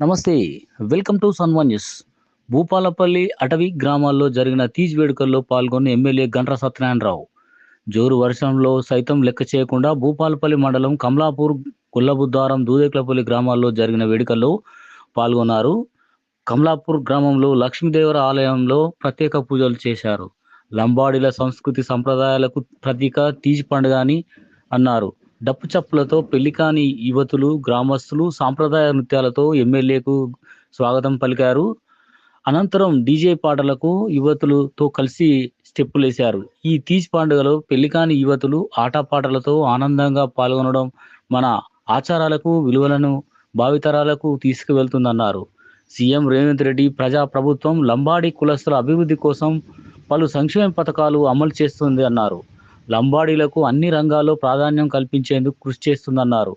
నమస్తే welcome to సన్వన్ news. Bhupalpally అటవీ గ్రామాల్లో జరిగిన తీజ్ వేడుకల్లో పాల్గొన్న ఎమ్మెల్యే గండ్ర సత్యనారాయణరావు. జోరు వర్షంలో సైతం లెక్క చేయకుండా భూపాలపల్లి మండలం కమలాపూర్ గుల్లబుద్దారం దూదేక్లపల్లి గ్రామాల్లో జరిగిన వేడుకల్లో పాల్గొన్నారు. కమలాపూర్ గ్రామంలో లక్ష్మీదేవర ఆలయంలో ప్రత్యేక పూజలు చేశారు. లంబాడీల సంస్కృతి సంప్రదాయాలకు ప్రతీక తీజ్ పండుగ అని అన్నారు. డప్పు చప్పులతో పెళ్ళి కాని యువతులు గ్రామస్తులు సాంప్రదాయ నృత్యాలతో ఎమ్మెల్యేకు స్వాగతం పలికారు. అనంతరం డీజే పాటలకు యువతులతో కలిసి స్టెప్పులేశారు. ఈ తీజ్ పండుగలో పెళ్ళి కాని యువతులు ఆటపాటలతో ఆనందంగా పాల్గొనడం మన ఆచారాలకు విలువలను భావితరాలకు తీసుకువెళ్తుందన్నారు. సీఎం రేవంత్ రెడ్డి ప్రజా ప్రభుత్వం లంబాడీ కులస్తుల అభివృద్ధి కోసం పలు సంక్షేమ పథకాలు అమలు చేస్తుంది అన్నారు. లంబాడీలకు అన్ని రంగాల్లో ప్రాధాన్యం కల్పించేందుకు కృషి చేస్తుందన్నారు.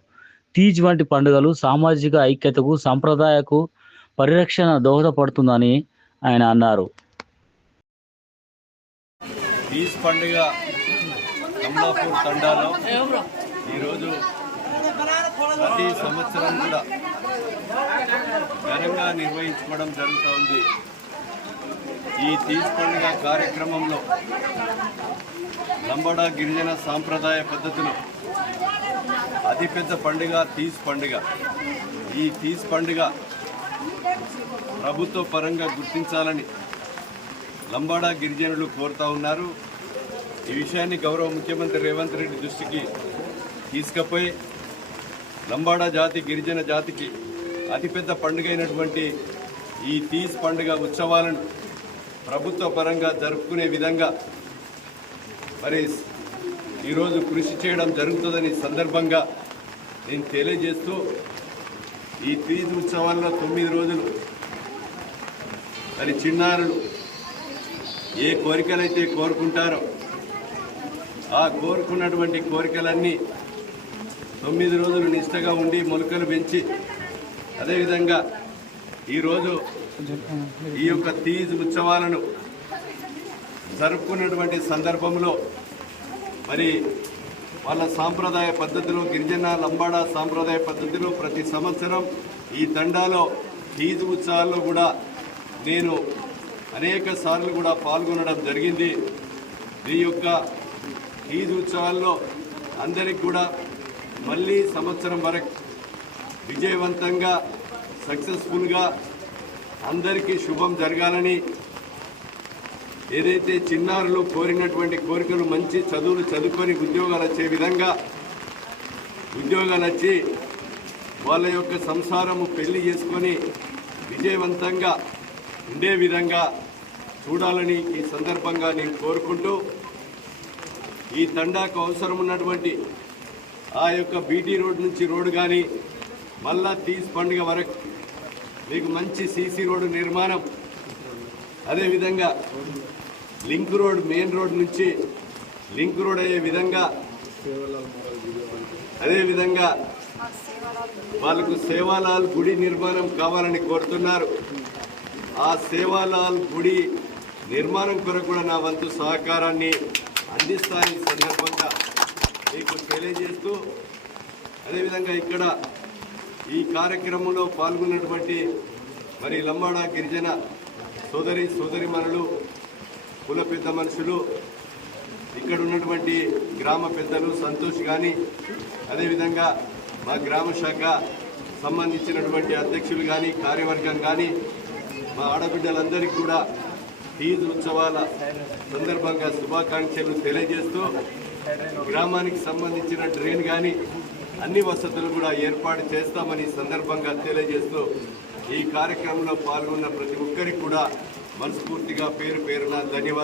తీజ్ వంటి పండుగలు సామాజిక ఐక్యతకు సంప్రదాయకు పరిరక్షణ దోహదపడుతుందని ఆయన అన్నారు. తీజ్ పండుగ కమలాపూర్ తండాలో ఈరోజు ప్రతి సంవత్సరం కూడా ఘనంగా నిర్వహించుకోవడం జరుగుతూ ఉంది ఈ తీజ్ పండుగ కార్యక్రమంలో లంబడ గిరిజన సాంప్రదాయ పద్ధతులు అతిపెద్ద పండుగ తీజ్ పండుగ. ఈ తీజ్ పండుగ ప్రభుత్వ పరంగా గుర్తించాలని లంబాడా గిరిజనులు కోరుతా ఉన్నారు. ఈ విషయాన్ని గౌరవ ముఖ్యమంత్రి రేవంత్ రెడ్డి దృష్టికి తీసుకుపోయి లంబాడా జాతి గిరిజన జాతికి అతిపెద్ద పండుగ అయినటువంటి ఈ తీజ్ పండుగ ఉత్సవాలను ప్రభుత్వ పరంగా జరుపుకునే విధంగా మరి ఈరోజు కృషి చేయడం జరుగుతుందని సందర్భంగా నేను తెలియజేస్తూ ఈ తీజ్ ఉత్సవాల్లో తొమ్మిది రోజులు మరి చిన్నారులు ఏ కోరికలైతే కోరుకుంటారో ఆ కోరుకున్నటువంటి కోరికలన్నీ తొమ్మిది రోజులు నిష్టగా ఉండి మొలకలు పెంచి అదేవిధంగా ఈరోజు ఈ యొక్క తీజ్ ఉత్సవాలను జరుపుకున్నటువంటి సందర్భంలో మరి వాళ్ళ సాంప్రదాయ పద్ధతిలో గిరిజన లంబాడా సాంప్రదాయ పద్ధతిలో ప్రతి సంవత్సరం ఈ తండాలో ఈద్ ఉత్సవాల్లో కూడా నేను అనేక సార్లు కూడా పాల్గొనడం జరిగింది. ఈ యొక్క ఈద్ ఉత్సవాల్లో అందరికి కూడా మళ్ళీ సంవత్సరం వరకు విజయవంతంగా సక్సెస్ఫుల్గా అందరికీ శుభం జరగాలని ఏదైతే చిన్నారులు కోరినటువంటి కోరికలు మంచి చదువులు చదువుకొని ఉద్యోగాలు వచ్చే విధంగా ఉద్యోగాలు వచ్చి వాళ్ళ యొక్క సంసారము పెళ్ళి చేసుకొని విజయవంతంగా ఉండే విధంగా చూడాలని ఈ సందర్భంగా నేను కోరుకుంటూ ఈ తండాకు అవసరం ఉన్నటువంటి ఆ యొక్క బీటీ రోడ్ నుంచి రోడ్డు కానీ మళ్ళా తీస్ పండుగ వరకు మీకు మంచి సీసీ రోడ్డు నిర్మాణం. అదేవిధంగా లింక్ రోడ్ మెయిన్ రోడ్ నుంచి లింక్ రోడ్ అయ్యే విధంగా అదేవిధంగా వాళ్ళకు సేవాలాల్ గుడి నిర్మాణం కావాలని కోరుతున్నారు. ఆ సేవాలాల్ గుడి నిర్మాణం కొరకు కూడా నా వంతు సహకారాన్ని అందిస్తాయి సందర్భంగా మీకు తెలియజేస్తూ అదేవిధంగా ఇక్కడ ఈ కార్యక్రమంలో పాల్గొన్నటువంటి మరి లంబాడా గిరిజన సోదరి సోదరిమణులు కుల పెద్ద మనుషులు ఇక్కడ ఉన్నటువంటి గ్రామ పెద్దలు సంతోష్ కానీ అదేవిధంగా మా గ్రామ శాఖ సంబంధించినటువంటి అధ్యక్షులు కానీ కార్యవర్గం కానీ మా ఆడబిడ్డలందరికీ కూడా ఈద్ ఉత్సవాల సందర్భంగా శుభాకాంక్షలు తెలియజేస్తూ గ్రామానికి సంబంధించిన డ్రైన్ కానీ అన్ని వసతులు కూడా ఏర్పాటు చేస్తామని సందర్భంగా తెలియజేస్తూ ఈ కార్యక్రమంలో పాల్గొన్న ప్రతి ఒక్కరికి కూడా మనస్ఫూర్తిగా పేరు పేరున ధన్యవాదాలు.